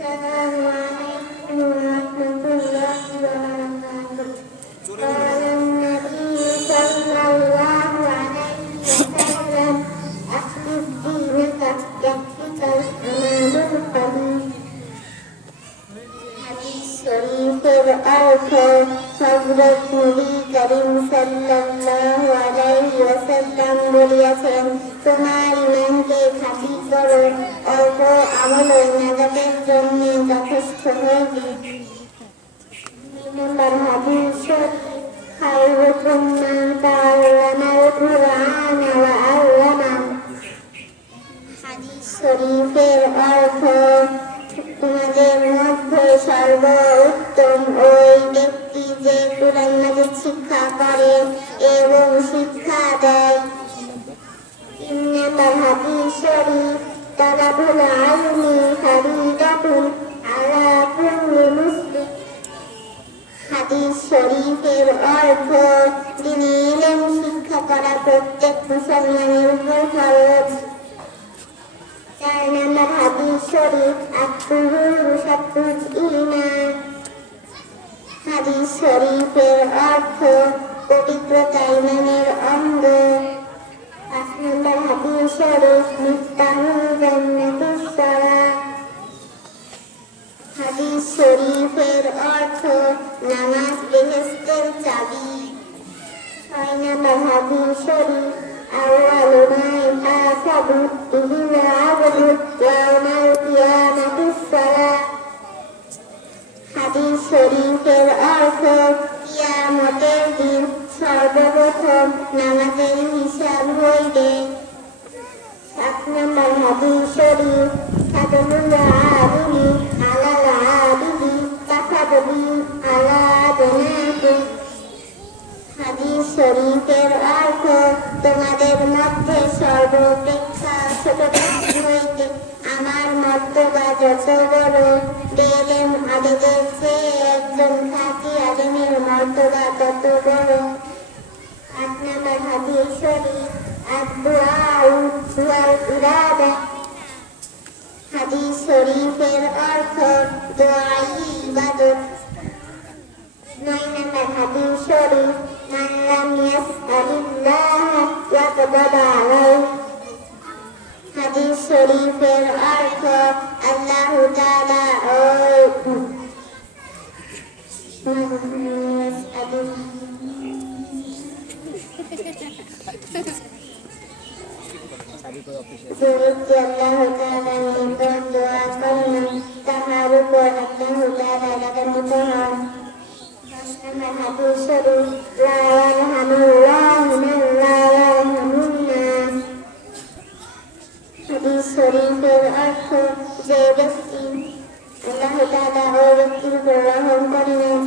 السلام عليكم ورحمة الله وبركاته. قال النبي صلى الله عليه وسلم أخلص دينك يكفك الأمان القليل. হাদিস শরীফের অর্থ হযরত নবী করিম সাল্লাল্লাহু আলাইহি ওয়াসাল্লাম বলেছেন, তোমার ঈমানকে খাঁটি করো, অল্প আমল নাজাতের জন্য যথেষ্ট হইবে। নম্বর হাদিস শরীফ, খায়রুকুম মান তাআল্লামাল কুরআন ওয়া আল্লামাহু। হাদিস শরীফের অর্থ, তোমাদের মধ্যে সর্বোত্তম ওই ব্যক্তি যে কুরআন মাজিদ শিক্ষা করে এবং শিক্ষা দেয়। নম্বর হাদিস শরীফ, তালাবুল ইলমি ফারিদাতুন আলা কুল্লি মুসলিম। হাদিস শরীফের অর্থ, দ্বীনি ইলম শিক্ষা করা প্রত্যেক মুসলমানের উপর ফরজ। 4 নম্বর হাদিস শরীফ, আত-তুহুরু শাত্রুল ঈমান। হাদিস শরীফের অর্থ, পবিত্রতা ঈমানের অঙ্গ। 5 নম্বর হাদিস শরীফ, মিফতাহুল জান্নাতিস সালাহ। হাদিস শরীফের অর্থ, নামাজ বেহেশতের চাবি। 6 নম্বর হাদিস শরীফ, আউয়ালু মা ইউহাসাবু বিহিল আবদু ইয়াওমাল কিয়ামাতিস সালাহ। হাদিস শরীফের অর্থ, কিয়ামতের দিন সর্বপ্রথম নামাজের হিসাব হইবে। 7 নম্বর হাদিস শরীফ, ফাদলুল আলিমি আলাল আবিদি কাফাদলি আলা জানাতি। হাদিস শরীফের অর্থ, তোমাদের মধ্যে সর্বাপেক্ষা ছোট ব্যক্তি হইতে আমার মর্তবা যত বড়, বেলেম আবেদের চেয়ে একজন খাঁটি আলেমের মর্তবা তত বড়। 8 নম্বর হাদিস শরীফ, আদ-দুআউ ওয়াল ইবাদা। হাদিস শরীফের অর্থ, দোয়াই ইবাদত। 9 নম্বর হাদিস শরীফ, মান লাম ইয়াসআলিল্লাহ ইয়াগদাব আলাইহি। হাদিস শরীফের অর্থ, আল্লাহ তাআলা যে ব্যক্তি আল্লাহ তাআলার নিকট দোয়া করেন তাহার উপর আল্লাহ তাআলা রাগান্বিত হন। 10 নম্বর হাদিস শরীফ, লা ইয়ারহামুল্লাহু মান লা ইয়ারহামুন নাস। হাদিস শরীফের অর্থ, যে ব্যক্তি আল্লাহ তাআলা ওই ব্যক্তির উপর রহম করেন